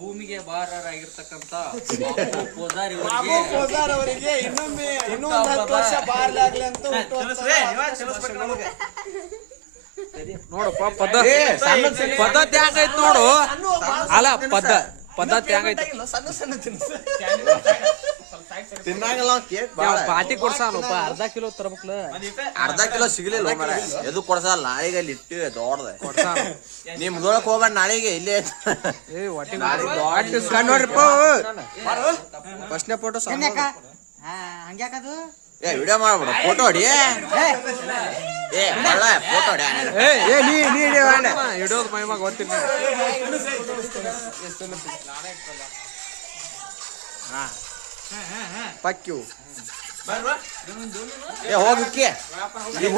ಭೂಮಿಗೆ ಭಾರರಾಗಿರ್ತಕ್ಕಂಥ ಅವರಿಗೆ ಇನ್ನೊಮ್ಮೆ ಇನ್ನೂ 10 ವರ್ಷ ಬಾರ್ಲಾಗ್ಲಿ ಅಂತ ನೋಡಪ್ಪ ಪದ್ಧತಿ ಹೆಂಗೈತ್ ನೋಡು. ಅಲ್ಲ ಪದ್ಧತಿ ಹೆಂಗೈತಿ ಸಣ್ಣ ಸಣ್ಣ ತಿನ್ನಾಗಲ್ಲ ಕೇಕ್ ಪಾಟಿ ಕೊಡ್ಸಾನಪ್ಪ. ಅರ್ಧ ಕಿಲೋ ತರಬೇಕಲ್ಲ. ಅರ್ಧ ಕಿಲೋ ಸಿಗ್ಲಿಲ್ಲ ಮರ ಎದು ಕೊಡ್ಸಲ್ಲ. ನಾಳೆಗೆ ಅಲ್ಲಿ ಇಟ್ಟು ದೊಡ್ಡದ ಕೊಡ್ಸಾನ. ನೀ ಮುದೊಳಕ್ ಹೋಗ್ಬೇಡ ನಾಳೆಗೆ ಇಲ್ಲೇ ನೋಡ್ರಿಪ್ಪ ಫಸ್ಟ್ನೇ ಫೋಟೋ ಹಂಗ್ಯಾಕದು ಏ ವಿಡಿಯೋ ಮಾಡ್ಬಿಡ ಫೋಟೋ ಹೊಡಿ. ಏ ಮಳ್ಳ ಫೋಟೋ ಹೊಡಿ. ಹಿಡಿಯೋದು ಮೈಮಾಗ ಗೊತ್ತಿಲ್ಲ. ಪಕ್ಯು ಏ ಹೋಗಿ